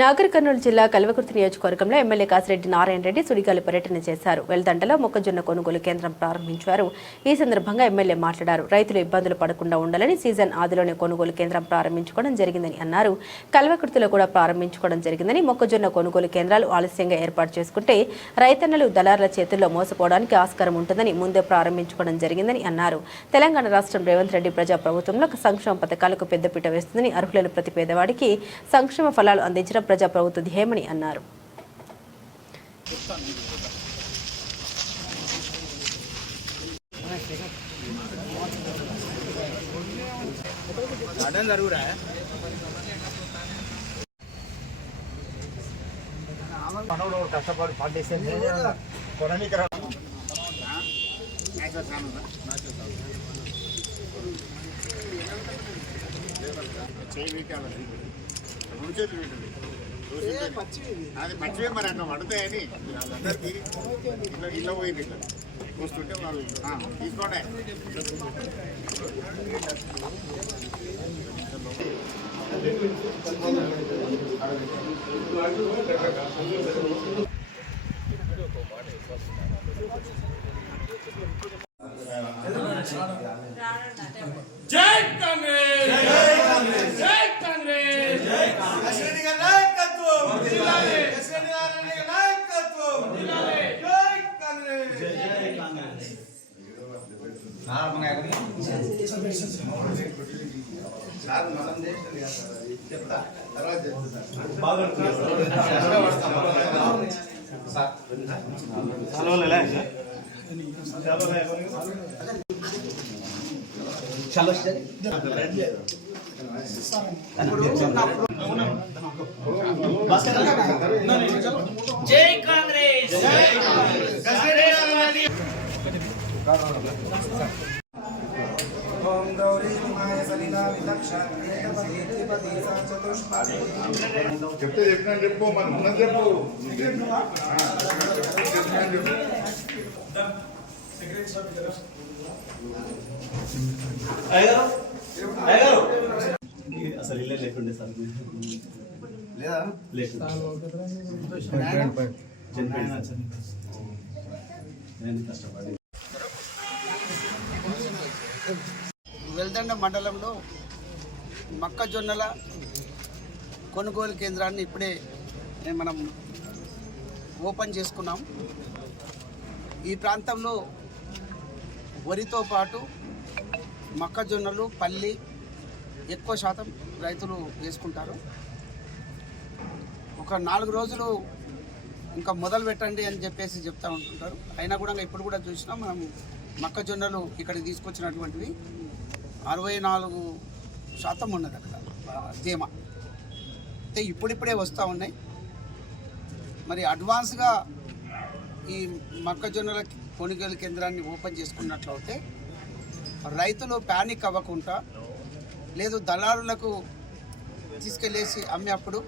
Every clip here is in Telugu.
నాగర్ కర్నూలు జిల్లా కల్వకుర్తి నియోజకవర్గంలో ఎమ్మెల్యే కాసిరెడ్డి నారాయణ రెడ్డి సుడిగాలి పర్యటన చేశారు. వెల్దండలో మొక్కజొన్న కొనుగోలు కేంద్రం ప్రారంభించారు. ఈ సందర్భంగా ఎమ్మెల్యే మాట్లాడారు. రైతులు ఇబ్బందులు పడకుండా ఉండాలని సీజన్ ఆదిలోనే కొనుగోలు కేంద్రం ప్రారంభించుకోవడం జరిగిందని అన్నారు. కల్వకుర్తిలో కూడా ప్రారంభించుకోవడం జరిగిందని, మొక్కజొన్న కొనుగోలు కేంద్రాలు ఆలస్యంగా ఏర్పాటు చేసుకుంటే రైతన్నలు దళారుల చేతుల్లో మోసపోవడానికి ఆస్కారం ఉంటుందని ముందే ప్రారంభించుకోవడం జరిగిందని అన్నారు. తెలంగాణ రాష్ట్రం రేవంత్ రెడ్డి ప్రజా ప్రభుత్వంలో సంక్షేమ పథకాలకు పెద్దపీట వేస్తుందని, అర్హులైన ప్రతి పేదవాడికి సంక్షేమ ఫలాలు అందించడం ప్రజా ప్రభుత్వ ధ్యేయమని అన్నారు. కష్టపడి పండిస్తే అది మంచివే మరి అట్లా పడతాయని అందరికీ ఇల్లు పోయింది ఇట్లా చూస్తుంటే వాళ్ళు తీసుకోండి. జై కాంగ్రెస్, జై కాంగ్రెస్, జై కాంగ్రెస్, జై కాంగ్రెస్. చలో జై కాంగ్రెస్, జై కాంగ్రెస్. ఓం గౌరీ మాయ సలిలా విలక్షణేతపదీపతి సా చతుష్పది చెప్తే చెప్పినా చెప్పు మరి ఉన్నది చెప్పు. అసలు ఇల్లే లేకుండే సార్ లేదా లేకుండా కష్టపడి వెల్దండ మండలంలో మొక్కజొన్నల కొనుగోలు కేంద్రాన్ని ఇప్పుడే మనం ఓపెన్ చేసుకున్నాం. ఈ ప్రాంతంలో వరితో పాటు మొక్కజొన్నలు, పల్లి ఎక్కువ శాతం రైతులు వేసుకుంటారు. ఒక 4 రోజులు ఇంకా మొదలు పెట్టండి అని చెప్పేసి చెప్తూ ఉంటుంటారు. అయినా కూడా ఇప్పుడు కూడా చూసినా మనం మొక్కజొన్నలు ఇక్కడికి తీసుకొచ్చినటువంటివి 64% ఉన్నది అక్కడ తేమ. అయితే ఇప్పుడిప్పుడే వస్తూ ఉన్నాయి. మరి అడ్వాన్స్గా ఈ మొక్కజొన్నల కొనుగోలు కేంద్రాన్ని ఓపెన్ చేసుకున్నట్లయితే రైతులు ప్యానిక్ అవ్వకుండా, లేదు దళారులకు తీసుకెళ్ళేసి అమ్మేప్పుడు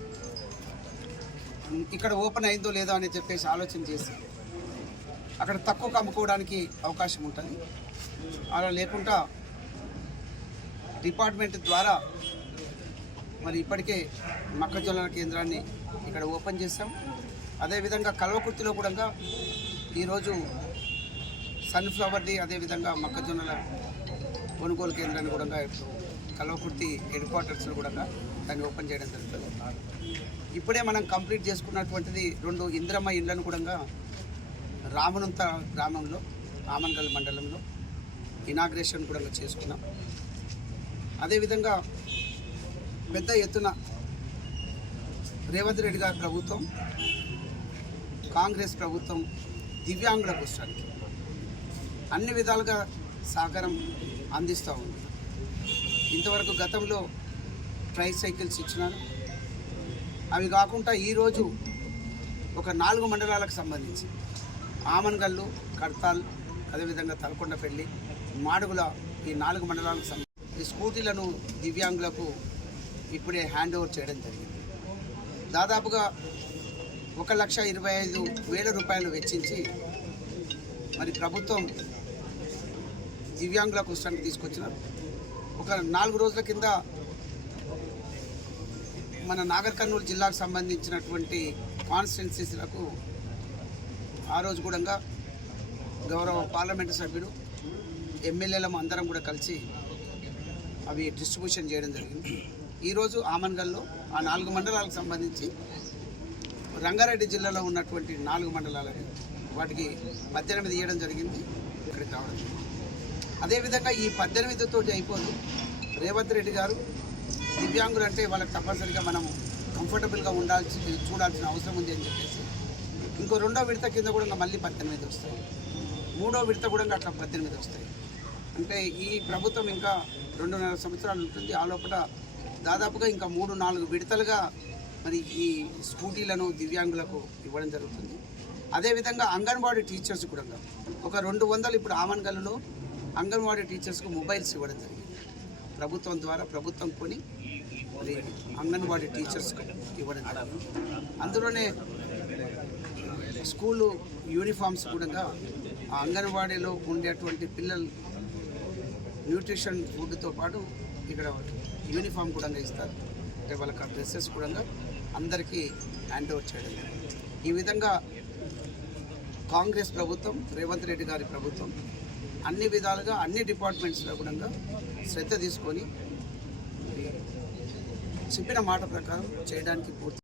ఇక్కడ ఓపెన్ అయిందో లేదో అని చెప్పేసి ఆలోచన చేసి అక్కడ తక్కువకు అమ్ముకోవడానికి అవకాశం ఉంటుంది. అలా లేకుండా డిపార్ట్మెంట్ ద్వారా మరి ఇప్పటికే మొక్కజొన్నల కేంద్రాన్ని ఇక్కడ ఓపెన్ చేస్తాం. అదేవిధంగా కల్వకుర్తిలో కూడా ఈరోజు సన్ఫ్లవర్ది, అదేవిధంగా మొక్కజొన్నల కొనుగోలు కేంద్రాన్ని కూడా కల్వకుర్తి హెడ్ క్వార్టర్స్లో కూడా దాన్ని ఓపెన్ చేయడం జరుగుతుంది. ఇప్పుడే మనం కంప్లీట్ చేసుకున్నటువంటిది 2 ఇంద్రమ్మ ఇళ్లను కూడా రామనంత గ్రామంలో, ఆమన్గల్ మండలంలో ఇనాగ్రేషన్ కూడా చేసుకున్నాం. అదేవిధంగా పెద్ద ఎత్తున రేవంత్ రెడ్డి గారి ప్రభుత్వం, కాంగ్రెస్ ప్రభుత్వం దివ్యాంగుల కోసానికి అన్ని విధాలుగా సహకారం అందిస్తూ ఉంది. ఇంతవరకు గతంలో ట్రై సైకిల్స్ ఇచ్చినారు. అవి కాకుండా ఈరోజు ఒక 4 మండలాలకు సంబంధించి ఆమన్గల్లు, కడతాల్, అదేవిధంగా తలకొండపల్లి, మాడుగుల, ఈ 4 మండలాలకు సంబంధించి ఈ స్కూటీలను దివ్యాంగులకు ఇప్పుడే హ్యాండ్ ఓవర్ చేయడం జరిగింది. దాదాపుగా 1,25,000 రూపాయలు వెచ్చించి మరి ప్రభుత్వం దివ్యాంగుల కోసానికి తీసుకొచ్చినారు. ఒక 4 రోజుల కింద మన నాగర్ కర్నూలు జిల్లాకు సంబంధించినటువంటి కాన్స్టిట్యున్సీస్లకు ఆ రోజు కూడా గౌరవ పార్లమెంటు సభ్యుడు ఎమ్మెల్యేలము అందరం కూడా కలిసి అవి డిస్ట్రిబ్యూషన్ చేయడం జరిగింది. ఈరోజు ఆమన్గల్లో ఆ 4 మండలాలకు సంబంధించి రంగారెడ్డి జిల్లాలో ఉన్నటువంటి 4 మండలాలకి వాటికి 18 ఇవ్వడం జరిగింది. ఇక్కడికి రావడం జరిగింది. అదేవిధంగా ఈ 18 తోటి అయిపోదు. రేవంత్ రెడ్డి గారు దివ్యాంగులు అంటే వాళ్ళకి తప్పనిసరిగా మనం కంఫర్టబుల్గా చూడాల్సిన అవసరం ఉంది అని చెప్పేసి ఇంకో 2వ విడత కింద కూడా మళ్ళీ 18 వస్తాయి, 3వ విడత కూడా అట్లా 18 వస్తాయి. అంటే ఈ ప్రభుత్వం ఇంకా 2.5 సంవత్సరాలు ఉంటుంది. ఆ లోపల దాదాపుగా ఇంకా 3-4 విడతలుగా మరి ఈ స్కూటీలను దివ్యాంగులకు ఇవ్వడం జరుగుతుంది. అదేవిధంగా అంగన్వాడీ టీచర్స్ కూడా ఒక 200 ఇప్పుడు ఆమన్గల్లో అంగన్వాడీ టీచర్స్కు మొబైల్స్ ఇవ్వడం జరిగింది. ప్రభుత్వం ద్వారా ప్రభుత్వం కొని మరి అంగన్వాడీ టీచర్స్కు ఇవ్వడం జరిగింది. అందులోనే స్కూలు యూనిఫామ్స్ కూడా ఆ అంగన్వాడీలో ఉండేటువంటి పిల్లలు న్యూట్రిషన్ ఫుడ్తో పాటు ఇక్కడ యూనిఫామ్ కూడా ఇస్తారు. అంటే వాళ్ళకి డ్రెస్సెస్ కూడా అందరికీ హ్యాండ్ ఓవర్ చేయడం. ఈ విధంగా కాంగ్రెస్ ప్రభుత్వం, రేవంత్ రెడ్డి గారి ప్రభుత్వం అన్ని విధాలుగా అన్ని డిపార్ట్మెంట్స్లో కూడా శ్రద్ధ తీసుకొని చెప్పిన మాట ప్రకారం చేయడానికి పూర్తి